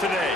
today.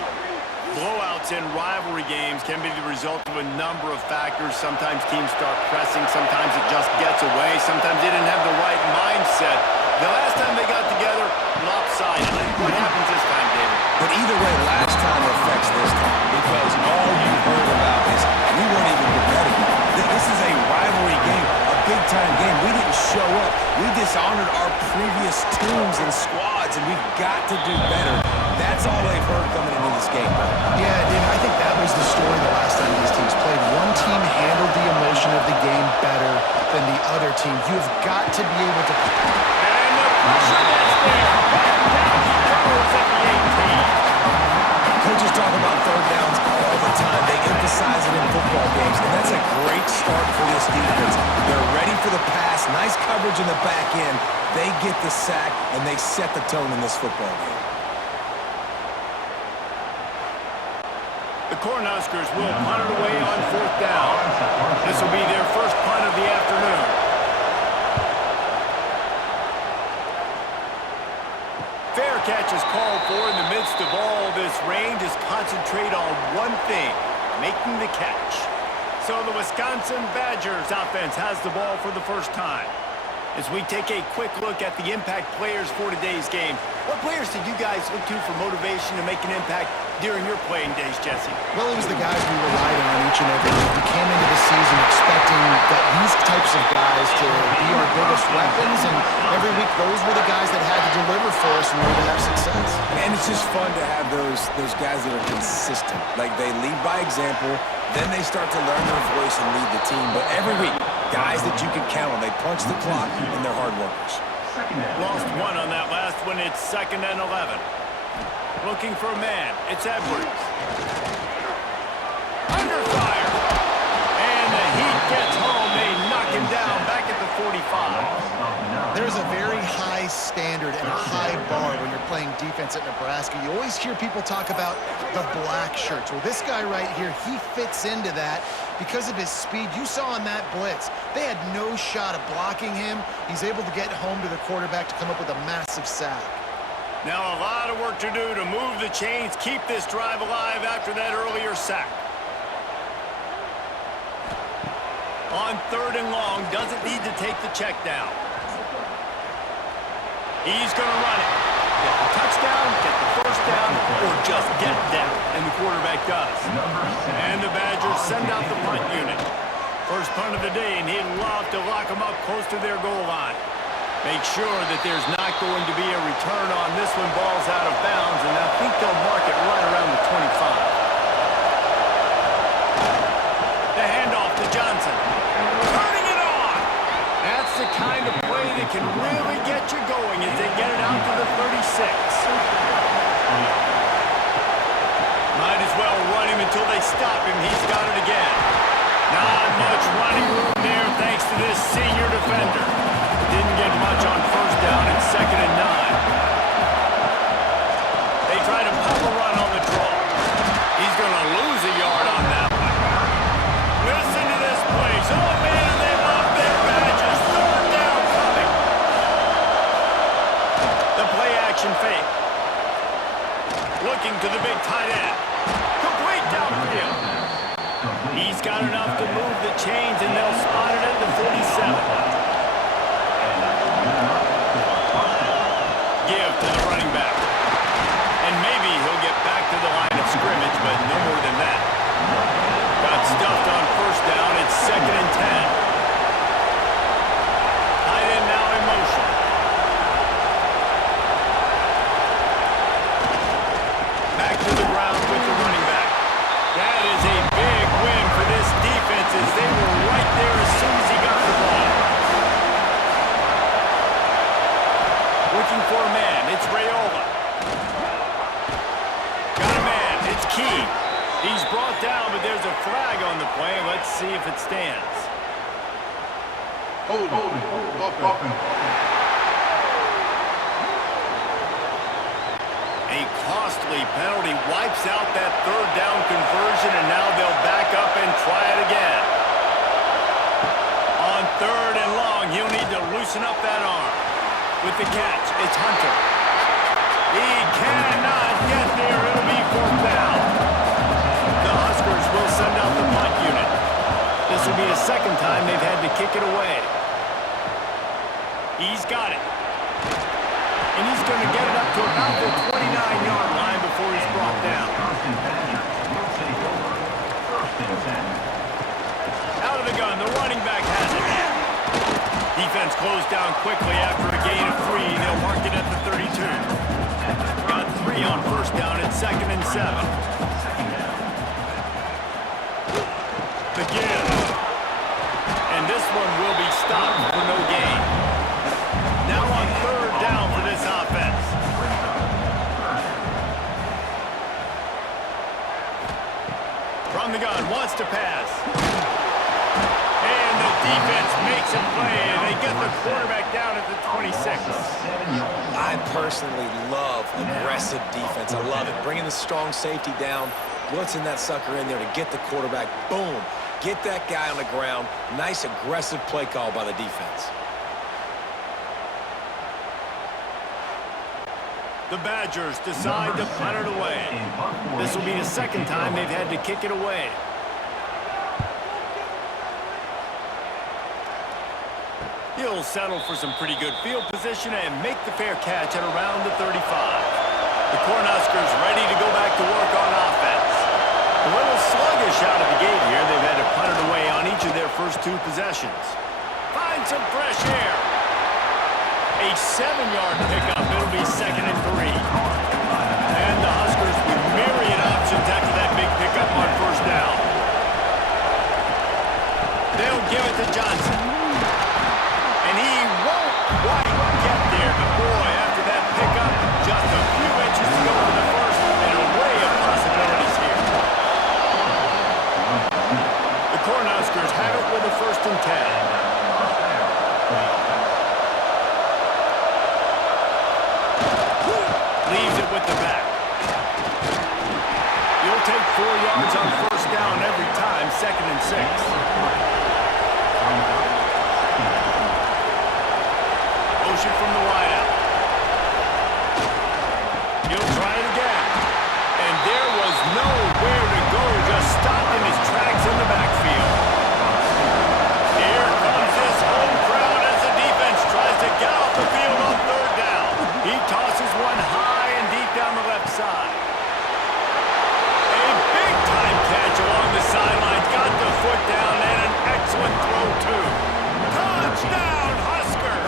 Blowouts in rivalry games can be the result of a number of factors. Sometimes teams start pressing. Sometimes it just gets away. Sometimes they didn't have the right mindset. The last time they got together, lopsided. What happens this time, David? But either way, last time affects this time because all you heard about is we weren't even competitive. This is a rivalry game, a big-time game. We didn't show up. We dishonored our previous teams and squads, and we've got to do better. That's all they've heard coming into this game. Yeah, David, I think that was the story the last time these teams played. One team handled the emotion of the game better than the other team. You've got to be able to... And the pressure that's there. Goes at the 18. Coaches talk about third downs all the time. They emphasize it in football games, and that's a great start for this defense. They're ready for the pass. Nice coverage in the back end. They get the sack, and they set the tone in this football game. The Cornhuskers will punt it away on fourth down. This will be their first punt of the afternoon. Fair catch is called for in the midst of all this rain. Just concentrate on one thing, making the catch. So the Wisconsin Badgers offense has the ball for the first time. As we take a quick look at the impact players for today's game, what players did you guys look to for motivation to make an impact during your playing days, Jesse? Well, it was the guys we relied on each and every week. We came into the season expecting that these types of guys to be our biggest weapons, and every week those were the guys that had to deliver for us in order to have success. And it's just fun to have those guys that are consistent. Like, they lead by example, then they start to learn their voice and lead the team. But every week, guys that you can count on. They punch the clock, and they're hard workers. Lost one on that last one. It's 2nd and 11. Looking for a man. It's Edwards. Under fire. And the Heat gets home. They knock him down back at the 45. There's a very high standard and a high bar when you're playing defense at Nebraska. You always hear people talk about the black shirts. Well, this guy right here, he fits into that because of his speed. You saw on that blitz, they had no shot of blocking him. He's able to get home to the quarterback to come up with a massive sack. Now a lot of work to do to move the chains, keep this drive alive after that earlier sack. On 3rd and long, doesn't need to take the check down. He's going to run it. Get the touchdown, get the first down, or just get down. And the quarterback does. And the Badgers send out the punt unit. First punt of the day, and he'd love to lock them up close to their goal line. Make sure that there's not going to be a return on this one. Ball's out of bounds, and I think they'll mark it right around the 25. The handoff to Johnson. Turning it on! That's the kind of play that can really get you going as they get it out to the 36. Might as well run him until they stop him. He's got it again. Not much running room there thanks to this senior defender. Didn't get much on first down. It's 2nd and 9. They try to pop a run on the draw. He's going to lose a yard on that one. Listen to this place. Oh, man, they love their badges. 3rd down coming. The play action fake. Looking to the big tight end. Complete downfield. He's got enough to move the chains, and they'll spot it at the 47. Give to the running back. And maybe he'll get back to the line of scrimmage, but no more than that. Got stuffed on first down. It's 2nd and 10. Tight end now in motion. Back to the ground with the running back. That is a big win for this defense as they were right there as soon as he got the ball. Looking for a man. It's Rayola. Got a man. It's Key. He's brought down, but there's a flag on the play. Let's see if it stands. Hold it. A costly penalty wipes out that 3rd down conversion, and now they'll back up and try it again. On 3rd and long, he'll need to loosen up that arm. With the catch, it's Hunter. He cannot get there. It'll be This will be the second time they've had to kick it away. He's got it. And he's going to get it up to about the 29-yard line before he's brought down. Out of the gun, the running back has it. Defense closed down quickly after a gain of 3. They'll mark it at the 32. Got 3 on first down at 2nd and 7. Again. And this one will be stopped for no gain. Now on 3rd down for this offense. From the gun, wants to pass. And the defense makes a play. They get the quarterback down at the 26. I personally love aggressive defense. I love it. Bringing the strong safety down, blitzing that sucker in there to get the quarterback. Boom. Get that guy on the ground. Nice aggressive play call by the defense. The Badgers decide to punt it away. This will be the second time they've had to kick it away. He'll settle for some pretty good field position and make the fair catch at around the 35. The Cornhuskers ready to go back to work on offense. A little sluggish out of the gate here. They've had to punt it away on each of their first 2 possessions. Find some fresh air. A 7-yard pickup. It'll be 2nd and 3. And the Huskers with myriad options after that big pickup on first down. They'll give it to Johnson. And he won't quite get there. But boy, after that pickup, just a few inches to go for the first, and an array of possibilities here. The Cornhuskers have it with a 1st and 10. Leaves it with the back. He'll take 4 yards on first down every time, 2nd and 6. Motion from the wideout. He'll try it again. And there was nowhere to go, just stopped in his tracks in the backfield. Here comes this home crowd as the defense tries to get off the field on 3rd down. He tosses one high and deep down the left side. A big-time catch along the sidelines. Got the foot down and an excellent throw, too. Touchdown, Huskers!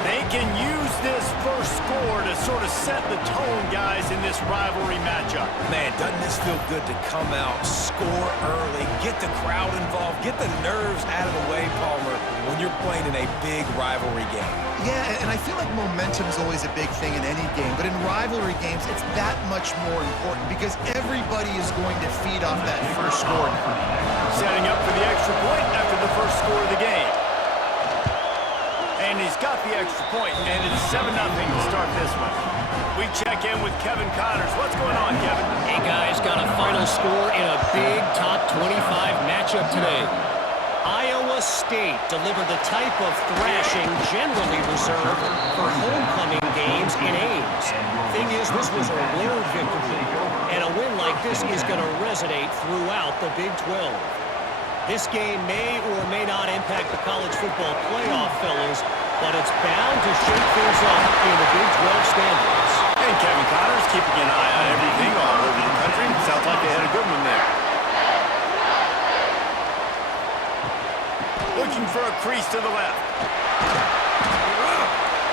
They can use this first score to sort of set the tone, guys, in this rivalry matchup. Man, doesn't this feel good to come out, score early, get the crowd involved, get the nerves out of the way, Palmer, when you're playing in a big rivalry game. Yeah, and I feel like momentum is always a big thing in any game, but in rivalry games, it's that much more important because everybody is going to feed off that first score now. Setting up for the extra point after the first score of the game. And he's got the extra point, and it's 7-0 to start this one. We check in with Kevin Connors. What's going on, Kevin? Hey, guys, got a final score in a big top 25 matchup today. Iowa State delivered the type of thrashing generally reserved for homecoming games in Ames. Thing is, this was a road victory, and a win like this is going to resonate throughout the Big 12. This game may or may not impact the college football playoff, fellas, but it's bound to shake things up in the Big 12 standings. And Kevin Connors keeping an eye on everything all over the country. Sounds like they had a good one there. Looking for a crease to the left.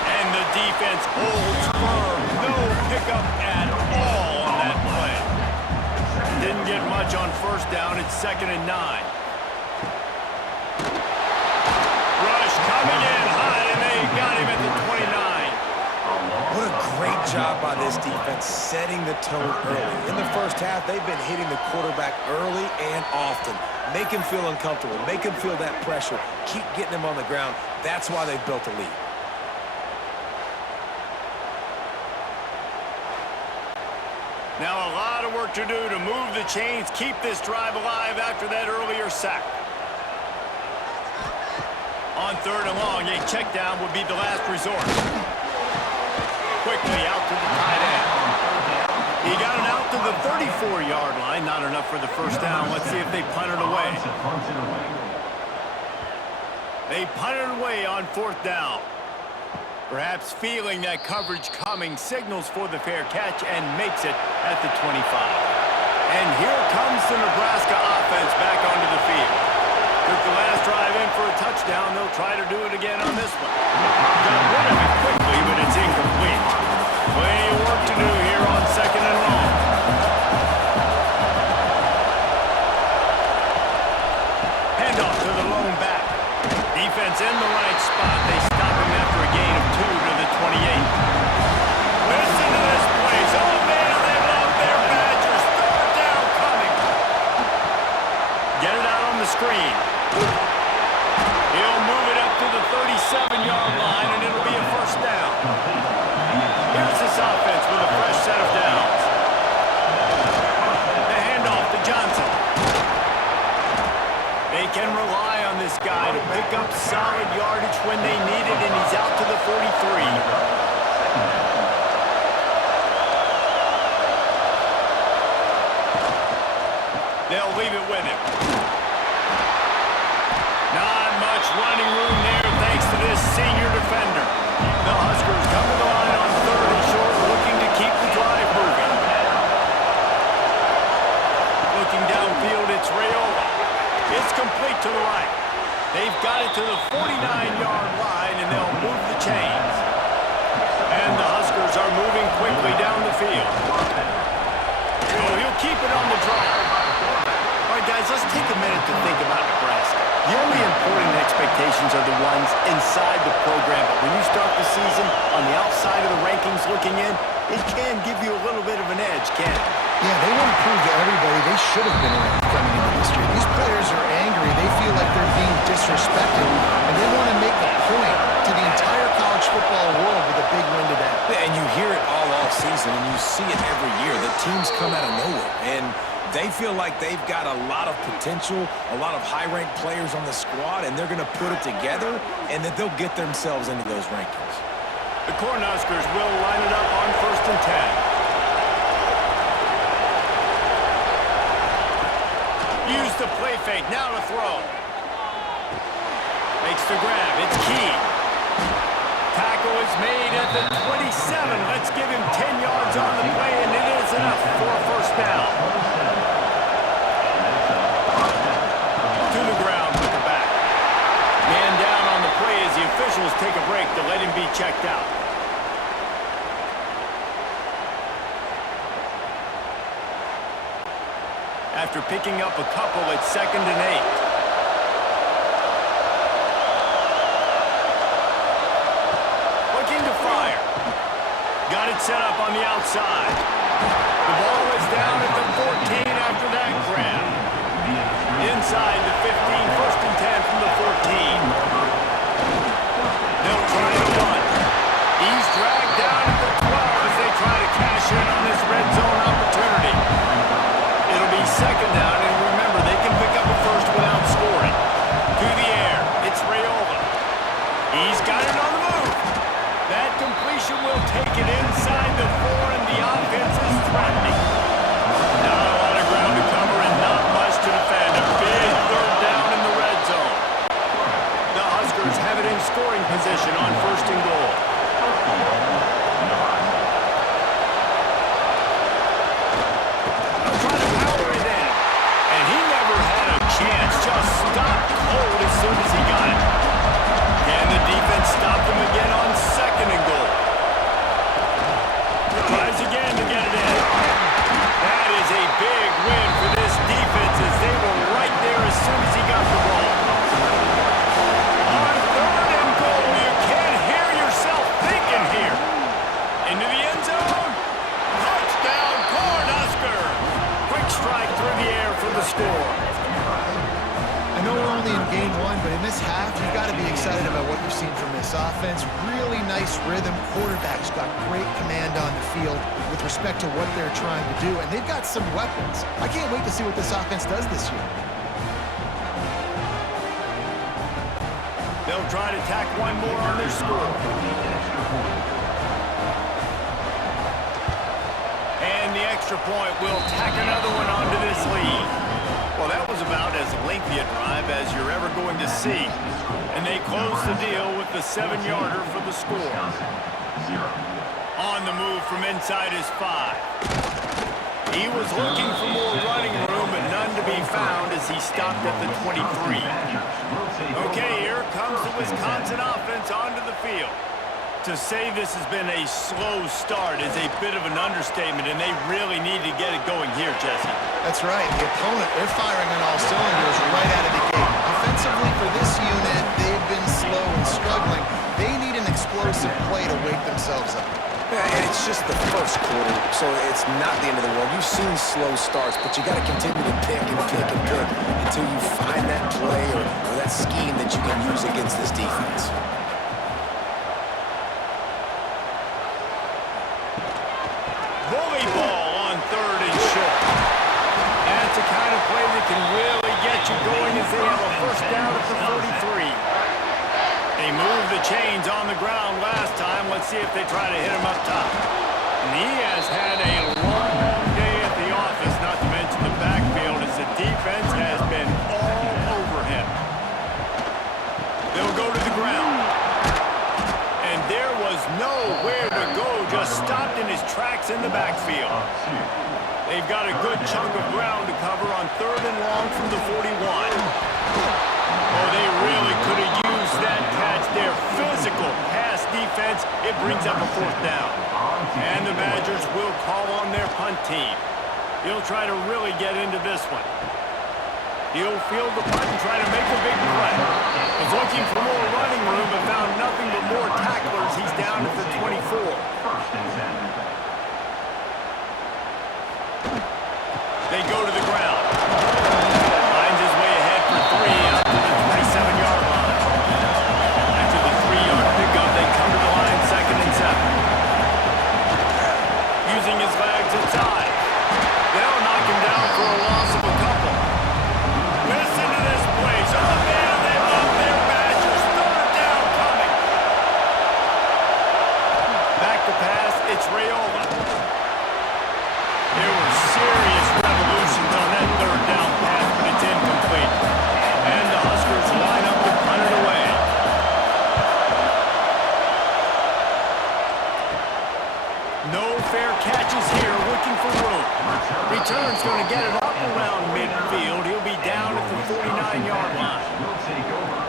And the defense holds firm. No pickup at all on that play. Didn't get much on first down. It's 2nd and 9. Rush coming in high, and they got him at the 29. What a great job by this defense setting the tone early. In the first half, they've been hitting the quarterback early and often. Make him feel uncomfortable. Make him feel that pressure. Keep getting him on the ground. That's why they've built a lead. Now a lot of work to do to move the chains, keep this drive alive after that earlier sack. On 3rd and long, a check down would be the last resort. Quickly out to the tight end. He got it out to the 34-yard line. Not enough for the first down. Let's see if they punt it away. They punt it away on 4th down. Perhaps feeling that coverage coming, signals for the fair catch and makes it at the 25. And here comes the Nebraska offense back onto the field. Took the last drive in for a touchdown. They'll try to do it again on this one. Got rid of it quickly, but it's incomplete. Plenty of work to do here on 2nd and long. Handoff to the lone back. Defense in the right spot. They stop him after a gain of 2 to the 28. Listen to this place. Oh, man, they love their Badgers. Third down coming. Get it out on the screen. He'll move it up to the 37-yard line, and it'll be a first down. Here's this offense with a fresh set of downs. The handoff to Johnson. They can rely on this guy to pick up solid yardage when they need it, and he's out to the 43. They'll leave it with him. Not much running room there thanks to this senior defender. The Huskers come to the line on 3rd and short, looking to keep the drive moving. Looking downfield, it's Rayola. It's complete to the right. They've got it to the 49-yard line, and they'll move the chains. And the Huskers are moving quickly down the field. Oh, he'll keep it on the drive. All right, guys, let's take a minute to think about Nebraska. The only important expectations are the ones inside the program, but when you start the season on the outside of the rankings looking in, it can give you a little bit of an edge, can't it? Yeah, they want to prove to everybody they should have been around coming into this year. These players are angry. They feel like they're being disrespected, and they want to make a point to the entire college football world with a big win today. And you hear it all season, and you see it every year. The teams come out of nowhere, and they feel like they've got a lot of potential, a lot of high-ranked players on the squad, and they're going to put it together, and that they'll get themselves into those rankings. The Cornhuskers will line it up on 1st and 10. Use the play fake, now to throw. Makes the grab, it's key. Tackle is made at the 27. Let's give him 10 yards on the play, and it is enough for a first down. To the ground with the back. Man down on the play as the officials take a break to let him be checked out. After picking up a couple, it's 2nd and 8. Got it set up on the outside. The ball is down at the 14 after that grab. Inside the 15, 1st and 10 from the 14. They'll try to run. He's dragged down at the 12 as they try to cash in on this red zone opportunity. It'll be 2nd down, and remember, they can pick up a first without scoring. To the air, it's Rayola. He's got it on the move. That completion will take it inside the 4, and the offense is threatening. Not a lot of ground to cover and not much to defend. A big 3rd down in the red zone. The Huskers have it in scoring position on 1st and goal. They'll try to power it in. And he never had a chance. Just stopped cold as soon as he got it. Can the defense stop him again on 2nd and goal? Tries again to get it in. That is a big win for this defense as they were right there as soon as he got the ball. On 3rd and goal, you can't hear yourself thinking here. Into the end zone. Touchdown, Cornhuskers. Quick strike through the air for the score. I know we're only in game 1, but in this half, you've got to be excited about what you've seen from this offense. Really nice rhythm. Quarterback's got great command on the field with respect to what they're trying to do, and they've got some weapons. I can't wait to see what this offense does this year. They'll try to tack one more on their score. And the extra point will tack another one onto this lead. Well, that was about as lengthy a drive as you're ever going to see. And they close the deal with the 7-yarder for the score. On the move from inside his 5. He was looking for more running room, but none to be found as he stopped at the 23. Okay, here comes the Wisconsin offense onto the field. To say this has been a slow start is a bit of an understatement, and they really need to get it going here, Jesse. That's right. The opponent, they're firing on all cylinders right out of the gate. Offensively for this unit, they've been slow and struggling. They need an explosive play to wake themselves up. Yeah, and it's just the first quarter, so it's not the end of the world. You've seen slow starts, but you got to continue to pick and pick and pick until you find that play or that scheme that you can use against this defense. Bully ball on 3rd and short. That's the kind of play that can really get you going as they have a first down at the 43. They moved the chains on the ground last time. Let's see if they try to hit him up top. And he has had a long day at the office, not to mention the backfield, as the defense has been all over him. They'll go to the ground. And there was nowhere to go, just stopped in his tracks in the backfield. They've got a good chunk of ground to cover on 3rd and long from the 41. Oh, they really could have used that catch there. Physical pass defense, it brings up a 4th down. And the Badgers will call on their punt team. He'll try to really get into this one. He'll field the punt and try to make a big play. Was looking for more running room, but found nothing but more tacklers. He's down at the 24. They go to the ground. Finds his way ahead for 3 out to the 27-yard line. After the 3-yard pickup, they come to the line 2nd and 7. Using his legs inside. They'll knock him down for a loss of a couple. Listen to this place. Oh, man, they love their Badgers. 3rd down coming. Back to pass. It's Raiola. There were serious revolutions on that 3rd down pass, but it's incomplete. And the Huskers line up to punt it away. No fair catches here, looking for room. Return's going to get it up around midfield. He'll be down at the 49-yard line.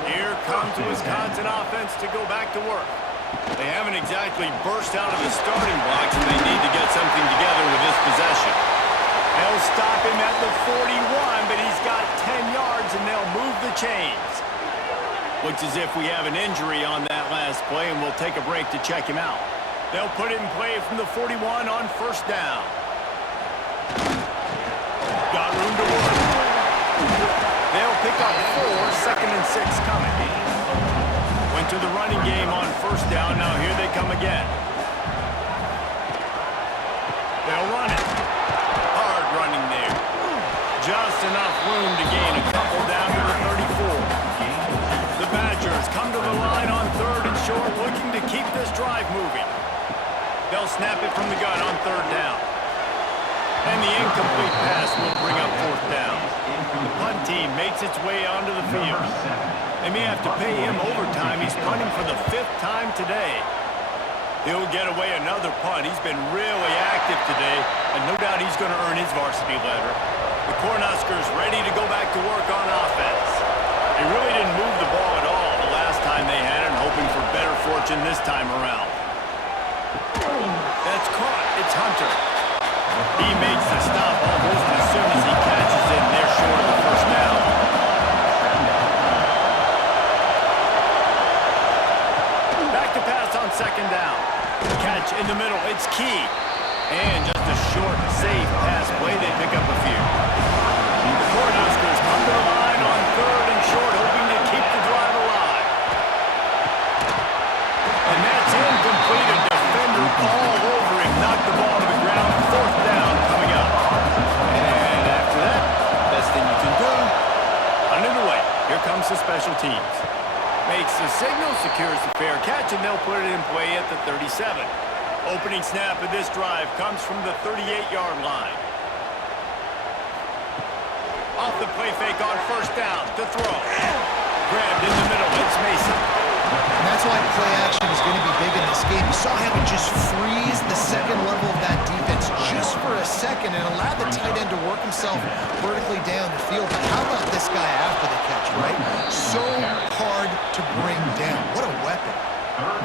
Here comes the Wisconsin offense to go back to work. They haven't exactly burst out of the starting blocks, and they need to get something together with this possession. They'll stop him at the 41, but he's got 10 yards, and they'll move the chains. Looks as if we have an injury on that last play, and we'll take a break to check him out. They'll put it in play from the 41 on 1st down. Got room to work. They'll pick up 4, 2nd and 6 coming. Went to the running game on 1st down. Now here they come again. They'll run it. Hard running there. Just enough room to gain a couple down to the 34. The Badgers come to the line on 3rd and short, looking to keep this drive moving. They'll snap it from the gun on 3rd down. And the incomplete pass will bring up 4th down. The punt team makes its way onto the field. They may have to pay him overtime. He's punting for the 5th time today. He'll get away another punt. He's been really active today, and no doubt he's going to earn his varsity letter. The Cornhuskers ready to go back to work on offense. They really didn't move the ball at all the last time they had it, and hoping for better fortune this time around. That's caught. It's Hunter. He makes the stop almost as soon as he catches it, and they're short of the 1st down. Back to pass on 2nd down. Catch in the middle. It's key. And just a short, safe pass play. They pick up a few. The Cornhuskers come to the line on 3rd and short, hoping to keep the drive alive. And that's incomplete. A defender all over him. Knocked the ball to the ground. 4th down coming up. And after that, best thing you can do, punt it away. Here comes the special teams. Makes the signal, secures the fair catch, and they'll put it in play at the 37. Opening snap of this drive comes from the 38-yard line. Off the play fake on first down to throw. Grabbed in the middle. It's Mason. And that's why play action is going to be big in this game. You saw him just freeze the second level of that defense just for a second and allow the tight end to work himself vertically down the field. But how about this guy after the catch, right? So hard to bring down. What a weapon.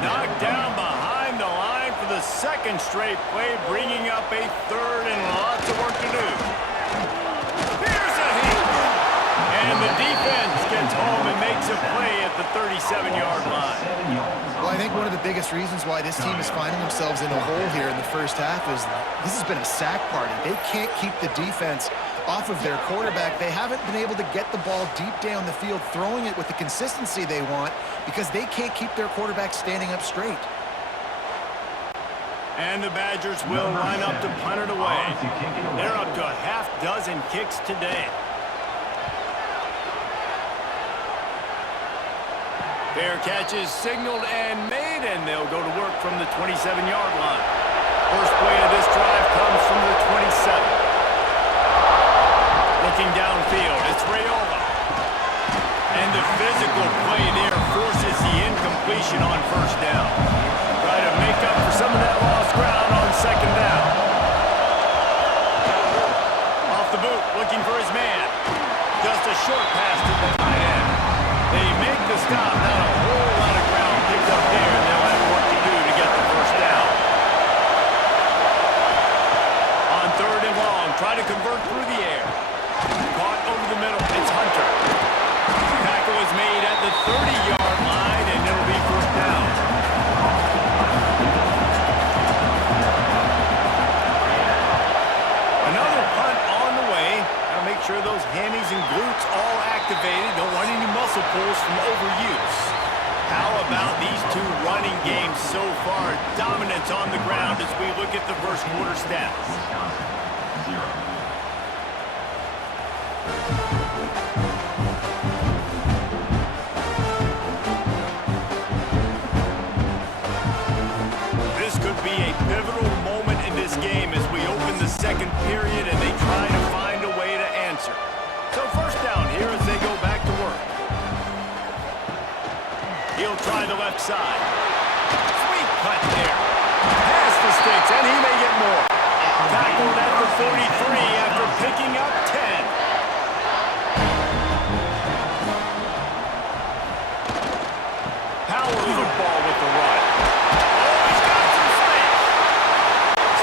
Knocked down behind the line for the second straight play, bringing up a third and lots of work to do. Here's a hit. And the defense gets home and makes a play at the 37-yard line. Well, I think one of the biggest reasons why this team is finding themselves in a hole here in the first half is this has been a sack party. They can't keep the defense off of their quarterback. They haven't been able to get the ball deep down the field, throwing it with the consistency they want because they can't keep their quarterback standing up straight. And the Badgers will line up to punt it away. They're up to a half dozen kicks today. Fair catch is signaled and made, and they'll go to work from the 27-yard line. First play of this drive comes from the 27. Looking downfield, it's Rayola. And the physical play there forces the incompletion on first down. Try to make up for some of that lost ground on second down. Off the boot, looking for his man. Just a short pass to the tight end. They make the stop, not a whole lot of ground picked up there, and they'll have work to do to get the first down. On third and long, try to convert through the air. Caught over the middle, it's Hunter. Tackle is made at the 30-yard line, and it'll be first down. Another punt on the way. Gotta make sure those hammies and glutes all activated. Don't want any muscle pulls from overuse. How about these two running games so far? Dominance on the ground as we look at the first quarter stats. This could be a pivotal moment in this game as we open the second period and they try to find a way to answer. So first down here as they go back to work. He'll try the left side. Sweet cut there. Pass the sticks, and he may get more. Tackled at the 43 after picking up 10. Power football with the run. Oh, he's got some space.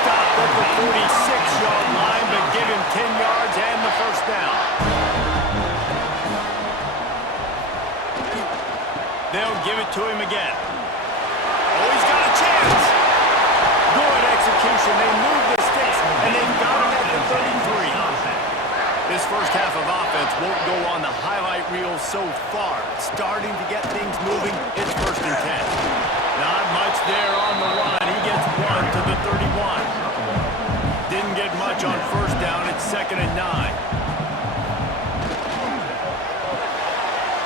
Stopped at the 46-yard line, but give him 10 yards and the first down. They'll give it to him again. Oh, he's got a chance. Good execution. They move the sticks, and they've got him at the 33. This first half of offense won't go on the highlight reel so far. Starting to get things moving. It's first and 10. Not much there on the line. He gets one to the 31. Didn't get much on first down. It's second and 9.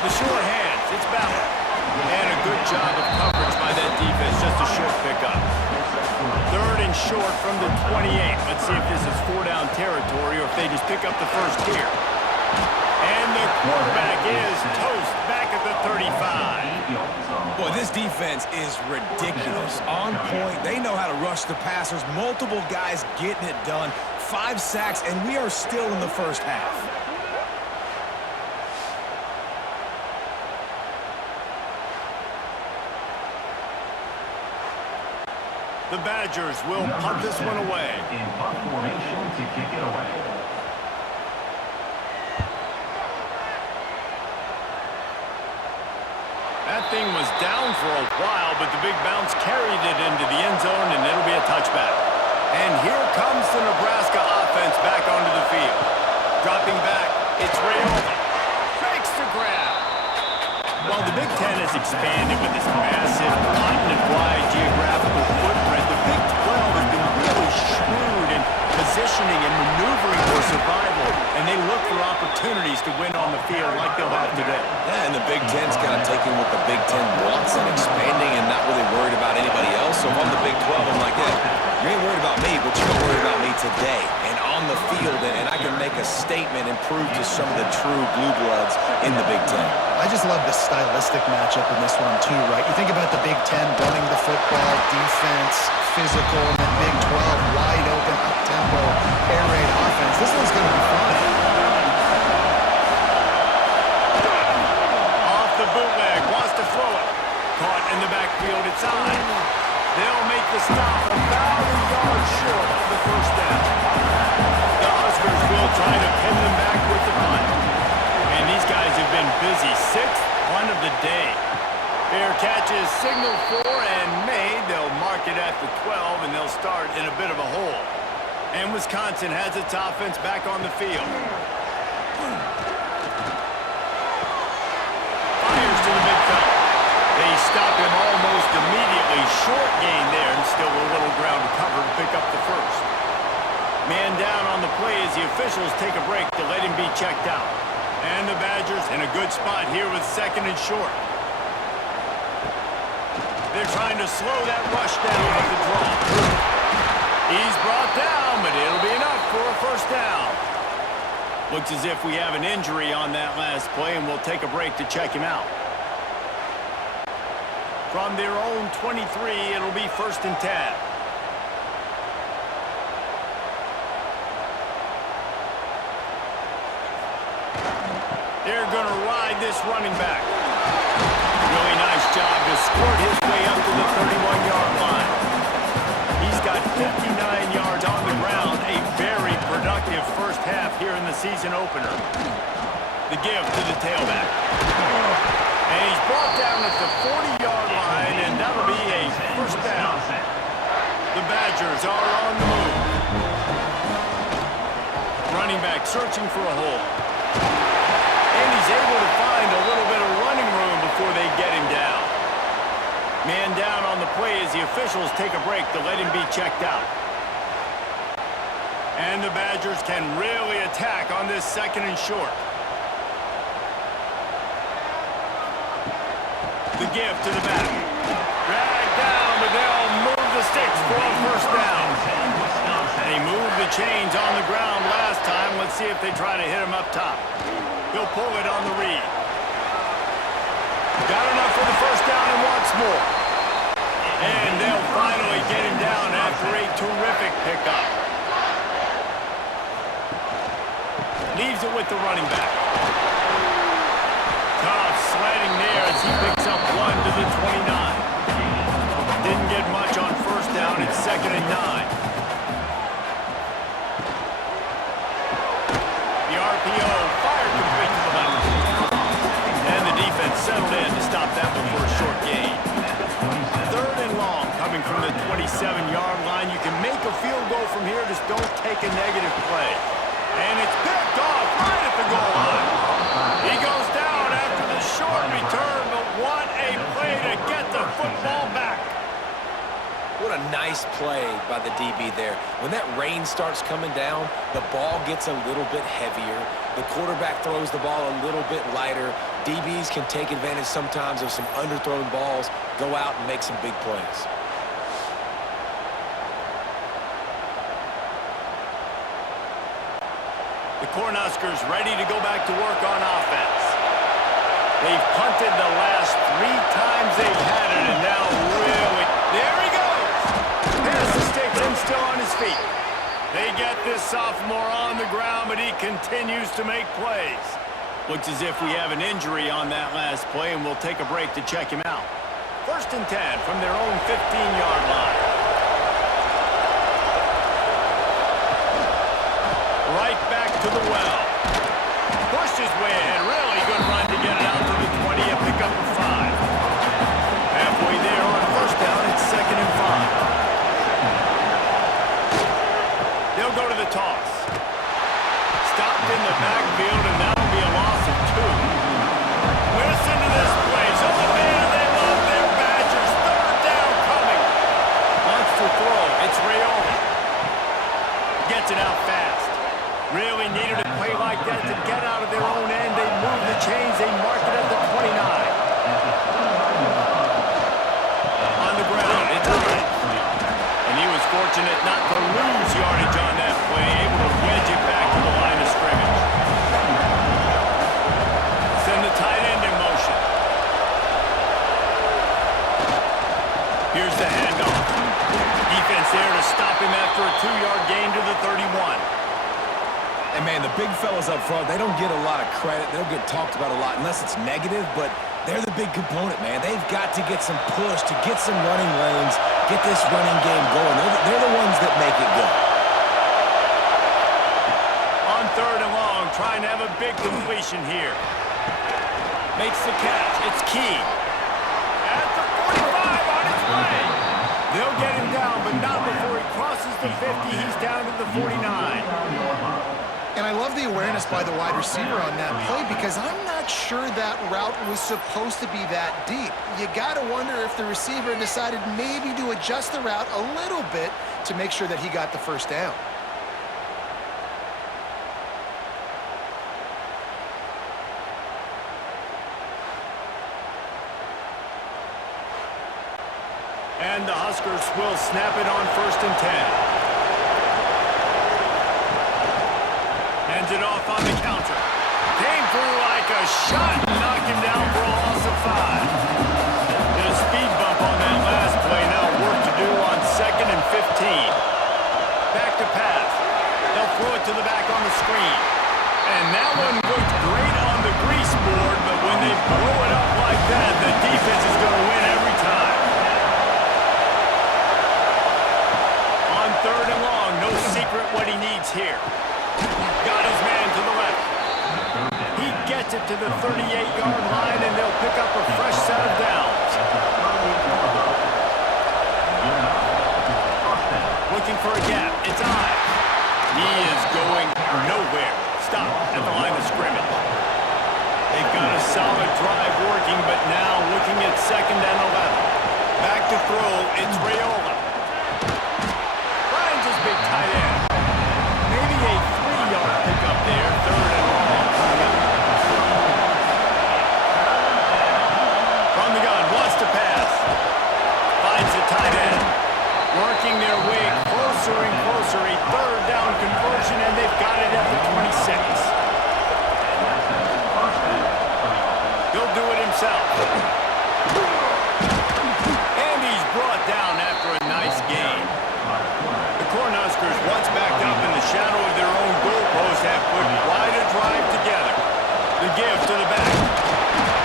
The short hands. It's Ballard. And a good job of coverage by that defense. Just a short pickup. Third and short from the 28. Let's see if this is four-down territory or if they just pick up the first here. And the quarterback is toast back at the 35. Boy, this defense is ridiculous. On point. They know how to rush the passers. Multiple guys getting it done. 5 sacks, and we are still in the first half. The Badgers will punt this one away. In punt formation to kick it away. That thing was down for a while, but the big bounce carried it into the end zone, and it'll be a touchback. And here comes the Nebraska offense back onto the field. Dropping back, it's Rayola. Makes the grab. While the Big Ten has expanded with this massive continent-wide geographical footprint, the Big 12 has been really shrewd in positioning and maneuvering for survival, and they look for opportunities to win on the field like they'll have today. Yeah, and the Big Ten's kind of taking what the Big Ten wants and expanding and not really worried about anybody else. So if I'm the Big 12, I'm like, yeah, today and on the field, and I can make a statement and prove to some of the true blue bloods in the Big Ten. I just love the stylistic matchup in this one too, right? You think about the Big Ten running the football, defense, physical, and then Big 12 wide open, up-tempo, air raid offense. This one's going to be fun. Off the bootleg, wants to throw it. Caught in the backfield, it's on. They'll make the stop about a yard short of the first down. The Huskers will try to pin them back with the punt. And these guys have been busy. Sixth punt of the day. Fair catch is signaled for and made. They'll mark it at the 12, and they'll start in a bit of a hole. And Wisconsin has its offense back on the field. Fires to the big fella. They stop him almost immediately. Short gain there, and still a little ground to cover to pick up the first. Man down on the play as the officials take a break to let him be checked out. And the Badgers in a good spot here with second and short. They're trying to slow that rush down with the draw. He's brought down, but it'll be enough for a first down. Looks as if we have an injury on that last play, and we'll take a break to check him out. From their own 23, it'll be 1st and 10. They're going to ride this running back. Really nice job to squirt his way up to the 31-yard line. He's got 59 yards on the ground, a very productive first half here in the season opener. The give to the tailback. And he's brought down at the 40-yard line, and that'll be a first down. The Badgers are on the move. Running back searching for a hole. And he's able to find a little bit of running room before they get him down. Man down on the play as the officials take a break to let him be checked out. And the Badgers can really attack on this second and short. The give to the back. Dragged down, but they'll move the sticks for a first down. They moved the chains on the ground last time. Let's see if they try to hit him up top. He'll pull it on the read. Got enough for the first down and wants more. And they'll finally get him down after a terrific pickup. Leaves it with the running back. Tough sledding there as he picks up 1 to the 29. Didn't get much on first down. It's 2nd and 9. The RPO fired complete to the left. And the defense settled in to stop that one for a short gain. 3rd and long coming from the 27-yard line. You can make a field goal from here. Just don't take a negative play. And it's picked off right at the goal line. He goes down after the short return, but what a play to get the football back. What a nice play by the DB there. When that rain starts coming down, the ball gets a little bit heavier. The quarterback throws the ball a little bit lighter. DBs can take advantage sometimes of some underthrown balls, go out and make some big plays. The Cornhuskers ready to go back to work on offense. They've punted the last 3 times they've had it, and now really, there he goes! Pass the sticks and still on his feet. They get this sophomore on the ground, but he continues to make plays. Looks as if we have an injury on that last play, and we'll take a break to check him out. 1st and 10 from their own 15-yard line. Right back to the well. Pushed his way ahead. Really good run to get it out to the 20. A pickup of 5. Halfway there on first down. It's 2nd and 5. They'll go to the toss. Stopped in the backfield, and that'll be a loss of 2. Listen to this play. So the man they love their Badgers. 3rd down coming. Wants to throw. It's Rayola. Gets it out fast. Really needed a play like that to get out of their own end. They move Here's the handoff. Defense there to stop him after a 2-yard gain to the 31. And, man, the big fellas up front, they don't get a lot of credit. They don't get talked about a lot unless it's negative, but they're the big component, man. They've got to get some push, to get some running lanes, get this running game going. They're the ones that make it go. On 3rd and long, trying to have a big completion here. Makes the catch. It's key. At the 45 on its way. They'll get him down, but not before he crosses the 50. He's down to the 49. And I love the awareness by the wide receiver on that play because I'm not sure that route was supposed to be that deep. You got to wonder if the receiver decided maybe to adjust the route a little bit to make sure that he got the first down. And the Huskers will snap it on 1st and 10. Hands it off on the counter. Came through like a shot and knocked him down for a loss of 5. Did a speed bump on that last play. Now work to do on 2nd and 15. Back to pass. They'll throw it to the back on the screen. And that one looked great on the grease board, but when they blow it up like that, the defense is going to win every time. On 3rd and long, no secret what he needs here. Got his man to the left. He gets it to the 38-yard line, and they'll pick up a fresh set of downs. Looking for a gap. It's Ives. He is going nowhere. Stop at the line of scrimmage. They've got a solid drive working, but now looking at 2nd and 11. Back to throw. It's Raiola. Finds his big tight end. Maybe a 3-yard pickup there. 3rd and long. From the gun, wants to pass. Finds the tight end. Working their way closer and closer. A 3rd down conversion, and they've got it at the 26. He'll do it himself. And he's brought down after a nice gain. The Cornhuskers, once backed up in the shadow of their own goalpost, have put quite a drive together. The give to the back.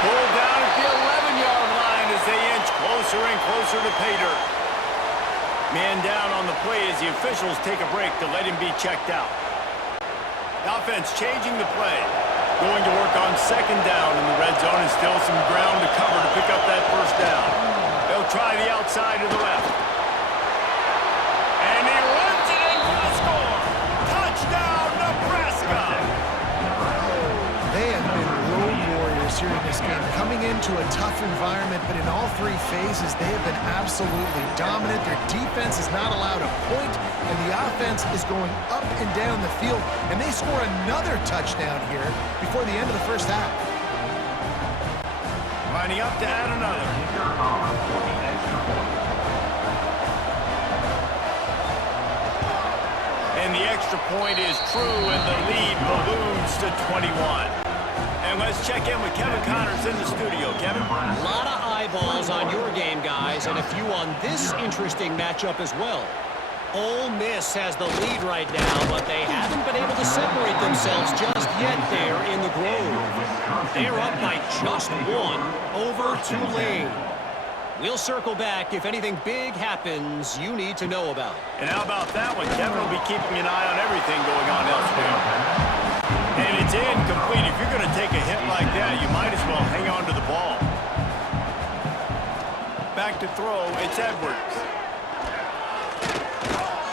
Pulled down at the 11-yard line as they inch closer and closer to pay dirt. Man down on the play as the officials take a break to let him be checked out. The offense changing the play. Going to work on 2nd down in the red zone and still some ground to cover to pick up that 1st down. They'll try the outside to the left. And he runs it in for the score. Touchdown, Nebraska! They have been road warriors here in this game, coming into a tough environment, but in all 3 phases, they have been absolutely dominant. Their defense is not allowed a point, and the offense is going up and down the field, and they score another touchdown here before the end of the 1st half. Lining up to add another. And the extra point is true, and the lead balloons to 21. And let's check in with Kevin Connors in the studio. Kevin? A lot of eyeballs on your game, guys, and a few on this interesting matchup as well. Ole Miss has the lead right now, but they haven't been able to separate themselves just yet there in the Grove. They're up by just 1 over Tulane. We'll circle back if anything big happens you need to know about. And how about that one? Kevin will be keeping an eye on everything going on elsewhere. And it's incomplete. If you're going to take a hit like that, you might as well hang on to the ball. Back to throw, it's Edwards.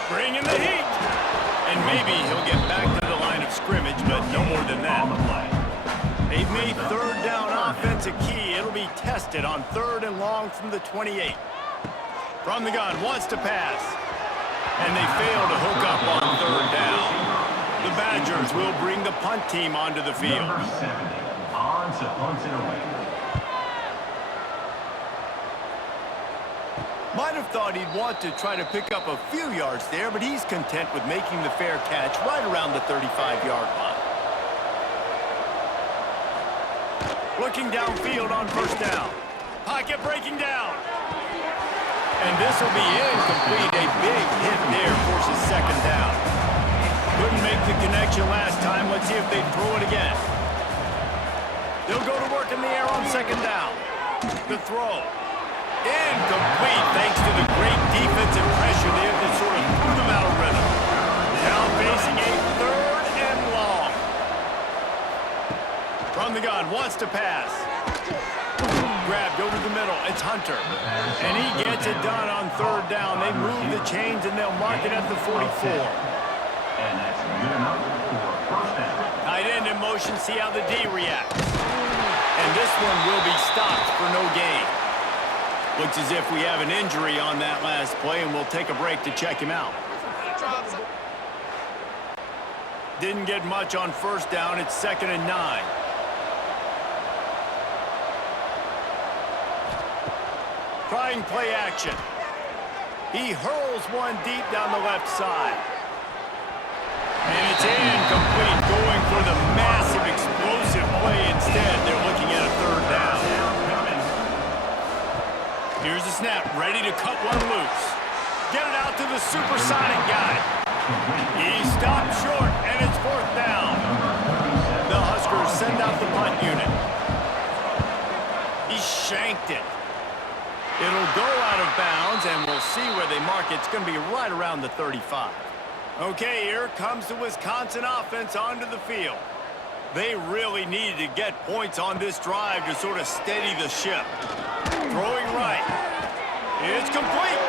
Bringing the heat. And maybe he'll get back to the line of scrimmage, but no more than that. They've made 3rd down offense a key. It'll be tested on 3rd and long from the 28. From the gun, wants to pass. And they fail to hook up on 3rd down. The Badgers will bring the punt team onto the field. Number 70 on to punt it away. Might have thought he'd want to try to pick up a few yards there, but he's content with making the fair catch right around the 35-yard line. Looking downfield on 1st down. Pocket breaking down. And this will be incomplete. A big hit there forces second down. Couldn't make the connection last time. Let's see if they throw it again. They'll go to work in the air on second down. The throw. Incomplete thanks to the great defensive pressure there that sort of threw them out of rhythm. Now facing a third and long. From the gun, wants to pass. Grabbed over the middle. It's Hunter. And he gets it done on third down. They move the chains and they'll mark it at the 44. And that's good enough for first down. Tight end in motion, see how the D reacts. And this one will be stopped for no gain. Looks as if we have an injury on that last play, and we'll take a break to check him out. Didn't get much on first down. It's 2nd and 9. Trying play action. He hurls one deep down the left side. And it's incomplete, going for the massive explosive play instead. They're looking at a third down. Here's the snap, ready to cut one loose. Get it out to the supersonic guy. He stopped short, and it's 4th down. The Huskers send out the punt unit. He shanked it. It'll go out of bounds, and we'll see where they mark it. It's going to be right around the 35. Okay, here comes the Wisconsin offense onto the field. They really needed to get points on this drive to sort of steady the ship. Throwing right. It's complete.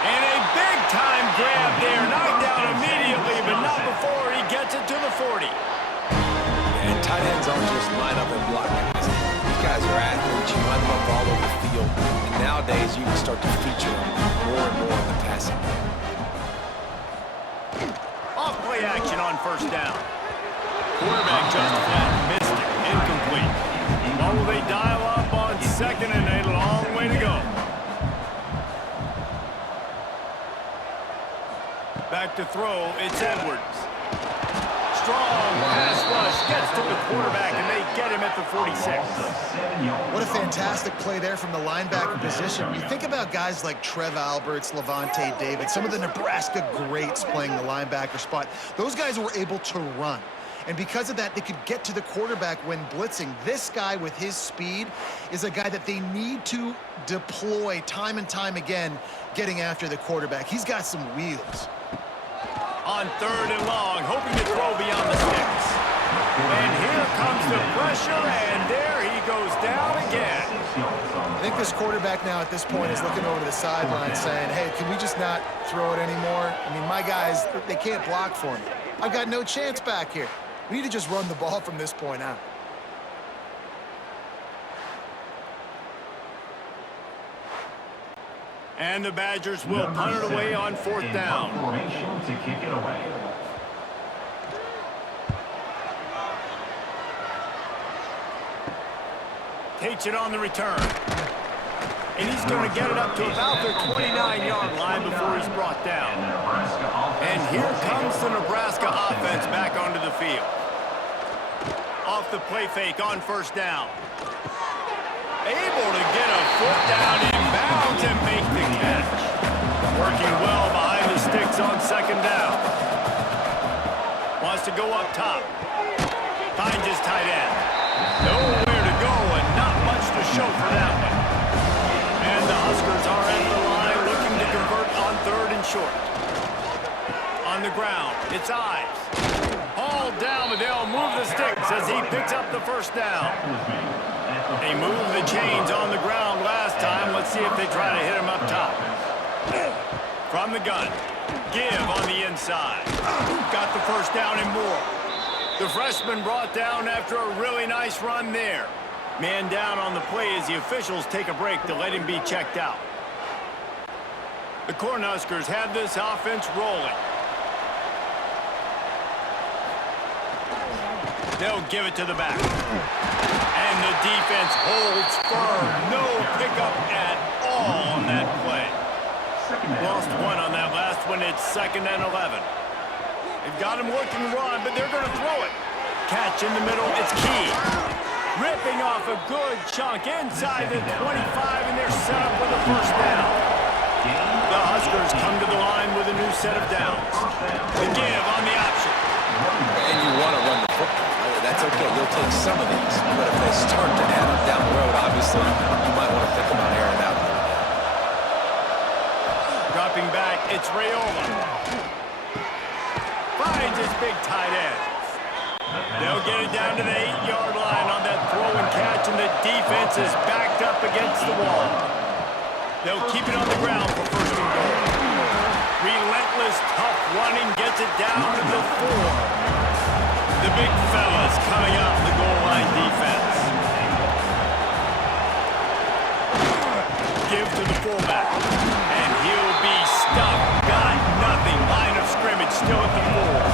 And a big-time grab there. Knocked down immediately, but not before he gets it to the 40. And tight ends aren't just line up and block guys. These guys are athletes. You line them up all over the field. And nowadays, you can start to feature them more and more in the passing game. Off play action on first down. Quarterback just flat missed it. Incomplete. Well, will they dial up on second and a long way to go? Back to throw. It's Edwards. Strong pass rush gets to the quarterback, and they get him at the 46. What a fantastic play there from the linebacker position. You think about guys like Trev Alberts, Levante David, some of the Nebraska greats playing the linebacker spot. Those guys were able to run. And because of that, they could get to the quarterback when blitzing. This guy with his speed is a guy that they need to deploy time and time again, getting after the quarterback. He's got some wheels. On third and long, hoping to throw beyond the sticks. And here comes the pressure, and there he goes down again. I think this quarterback now at this point is looking over to the sideline saying, hey, can we just not throw it anymore? I mean, my guys, they can't block for me. I've got no chance back here. We need to just run the ball from this point out. And the Badgers will punt it away on 4th down. Formation to kick it away. Takes it on the return. And he's going to get it up to about the 29-yard line before he's brought down. And here comes the Nebraska offense back onto the field. Off the play fake on first down. Able to get a foot down in bounds and make the catch. Working well behind the sticks on second down. Wants to go up top. Finds his tight end. Nowhere to go and not much to show for that one. And the Huskers are at the line looking to convert on third and short. On the ground, it's Ives. Hauled down, but they'll move the sticks as he picks up the first down. They moved the chains on the ground last time. Let's see if they try to hit him up top. From the gun. Give on the inside. Got the first down and more. The freshman brought down after a really nice run there. Man down on the play as the officials take a break to let him be checked out. The Cornhuskers have this offense rolling. They'll give it to the back. And the defense holds firm. No pickup at all on that play. Lost one on that last one. It's 2nd and 11. They've got him working run, but they're going to throw it. Catch in the middle. It's key. Ripping off a good chunk inside the 25, and they're set up with a first down. set of downs. The give on the option. And you want to run the football. That's okay. You'll take some of these. But if they start to add up down the road, obviously, you might want to think about airing out a little bit. Dropping back, it's Rayola. Finds his big tight end. They'll get it down to the 8-yard line on that throw and catch, and the defense is backed up against the wall. They'll keep it on the ground for first and goal. Relentless, tough running gets it down to the 4. The big fellas coming out the goal line defense. Give to the fullback, and he'll be stuffed. Got nothing. Line of scrimmage still at the 4.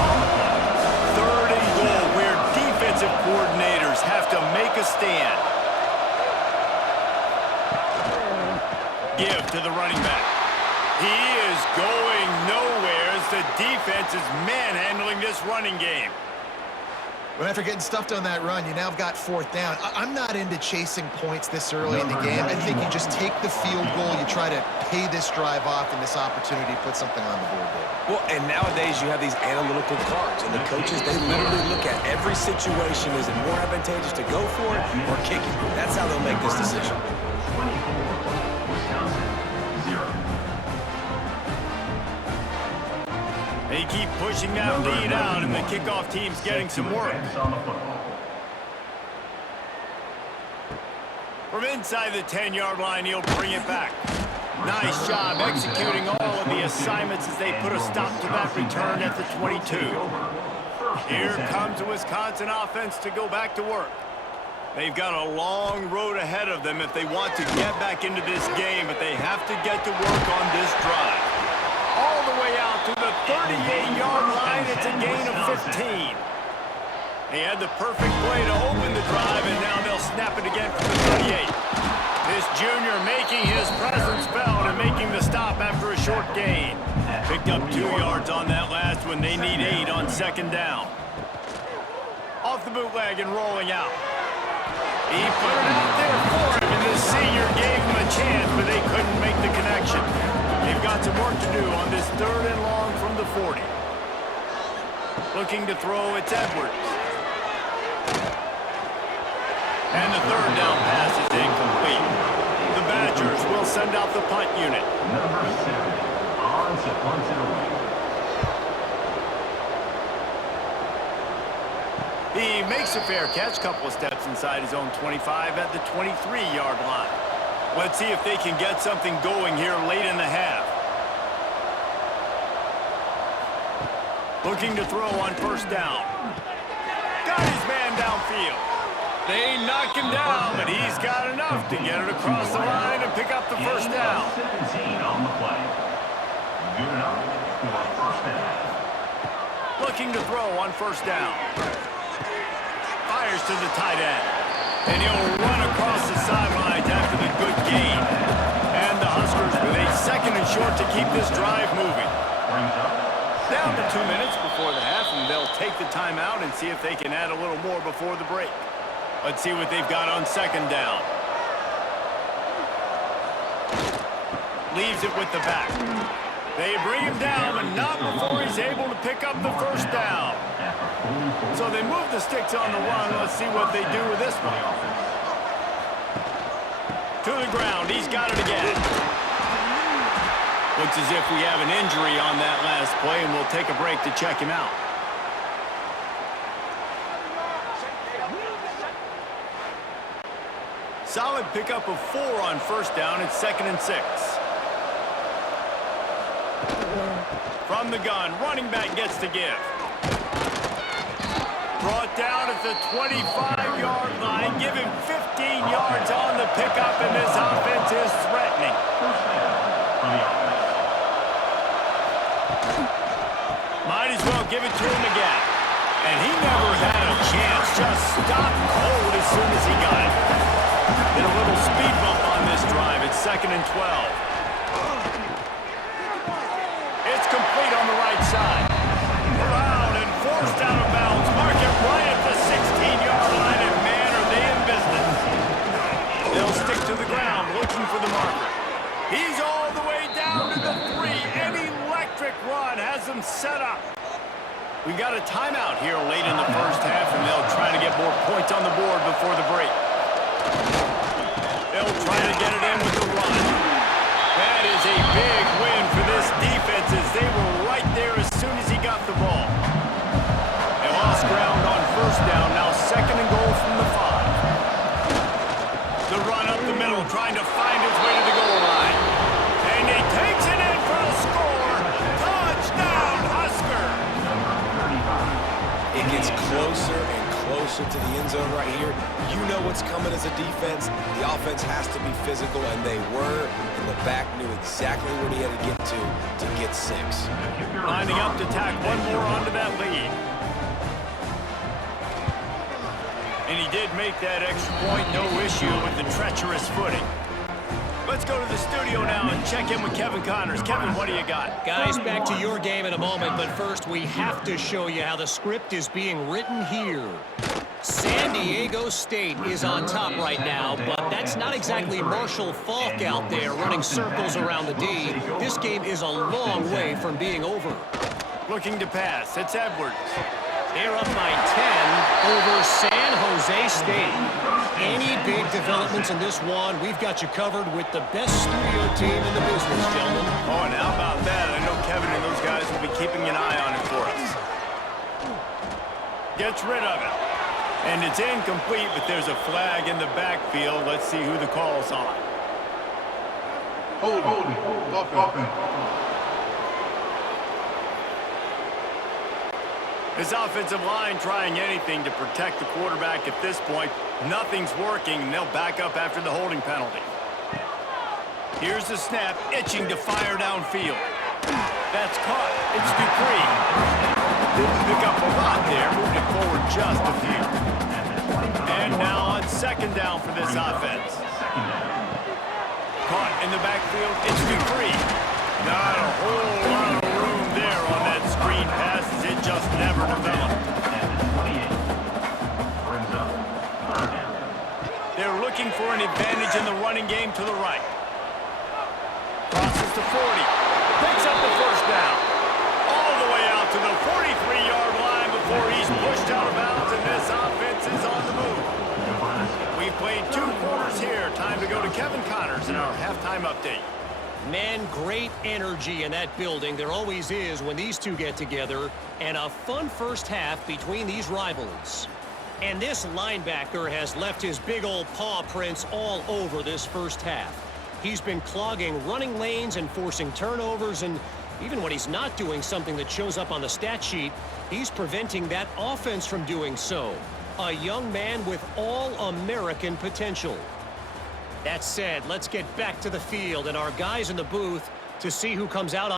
Third and goal, where defensive coordinators have to make a stand. Give to the running back. He is going nowhere as the defense is manhandling this running game. Well, after getting stuffed on that run, you now have got fourth down. I'm not into chasing points this early in the game. I think you just take the field goal. You try to pay this drive off and this opportunity to put something on the board there. Well, and nowadays you have these analytical cards, and the coaches, they literally look at every situation. Is it more advantageous to go for it or kick it? That's how they'll make this decision. 24, Wisconsin, 0. They keep pushing that lead out, and the kickoff team's getting some work. From inside the 10-yard line, he'll bring it back. Nice job executing all of the assignments as they put a stop to that return at the 22. Here comes the Wisconsin offense to go back to work. They've got a long road ahead of them if they want to get back into this game, but they have to get to work on this drive. All the way out to the 38-yard line. It's a gain of 15. They had the perfect play to open the drive, and now they'll snap it again from the 38. This junior making his presence felt and making the stop after a short gain. Picked up 2 yards on that last one. They need 8 on second down. Off the bootleg and rolling out. He put it out there for him, and this senior gave him a chance, but they couldn't make the connection. They've got some work to do on this third and long from the 40. Looking to throw, it's Edwards. And the third down pass is incomplete. The Badgers will send out the punt unit. Number 7, on to punt it away. He makes a fair catch, couple of steps inside his own 25 at the 23-yard line. Let's see if they can get something going here late in the half. Looking to throw on first down. Got his man downfield. They knock him down, but he's got enough to get it across the line and pick up the first down. 17 on the play. Good enough for first down. Looking to throw on first down. Fires to the tight end. And he'll run across the sidelines after the good gain. And the Huskers with a second and short to keep this drive moving. Down to 2 minutes before the half, and they'll take the timeout and see if they can add a little more before the break. Let's see what they've got on second down. Leaves it with the back. They bring him down, but not before he's able to pick up the first down. So they move the sticks on the run. Let's see what they do with this one. To the ground. He's got it again. Looks as if we have an injury on that last play, and we'll take a break to check him out. Solid pickup of 4 on first down. It's 2nd and 6. From the gun, running back gets to give. Brought down at the 25-yard line. Give him 15 yards on the pickup, and this offense is threatening. Might as well give it to him again. And he never had a chance. Just stopped cold as soon as he got it. Did a little speed bump on this drive. It's 2nd and 12. It's complete on the right side. Around and forced out of bounds. Mark it right at the 16-yard line, and man, are they in business. They'll stick to the ground looking for the marker. He's all the way down to the 3, and electric quick run has them set up. We've got a timeout here late in the first half, and they'll try to get more points on the board before the break. They'll try to get it in with the run. That is a big win for this defense as they were right there as soon as he got the ball. They lost ground on first down, now second and goal from the 5. The run up the middle, trying to find his way to the goal line. And he takes it in for a score. Touchdown, Huskers! It gets closer and closer to the end zone right here. You know what's coming as a defense. The offense has to be physical, and they were. And the back knew exactly where he had to get 6. Lining up to tack one more onto that lead. And he did make that extra point, no issue with the treacherous footing. Let's go to the studio now and check in with Kevin Connors. Kevin, what do you got? Guys, back to your game in a moment, but first we have to show you how the script is being written here. San Diego State is on top right now, but that's not exactly Marshall Faulk out there running circles around the D. This game is a long way from being over. Looking to pass. It's Edwards. They're up by 10 over San Jose State. Any big developments in this one, we've got you covered with the best studio team in the business, gentlemen. Oh, and how about that? I know Kevin and those guys will be keeping an eye on it for us. Gets rid of it. And it's incomplete, but there's a flag in the backfield. Let's see who the call's on. Hold it. His offensive line trying anything to protect the quarterback at this point. Nothing's working, and they'll back up after the holding penalty. Here's the snap, itching to fire downfield. That's caught. It's Dupree. Didn't pick up a lot there, moving it forward just a few. And now on second down for this offense. Caught in the backfield, it's Dupree. Not a whole lot of room there on that screen pass as it just never developed. They're looking for an advantage in the running game to the right. Crosses to 40. Picks up the first down. All the way out to the 43-yard line before he's pushed out of bounds, and this offense is on the move. We've played 2 quarters here. Time to go to Kevin Connors in our halftime update. Man, great energy in that building. There always is when these two get together. And a fun first half between these rivals. And this linebacker has left his big old paw prints all over this first half. He's been clogging running lanes and forcing turnovers, and even when he's not doing something that shows up on the stat sheet, he's preventing that offense from doing so. A young man with all-American potential. That said, let's get back to the field and our guys in the booth to see who comes out on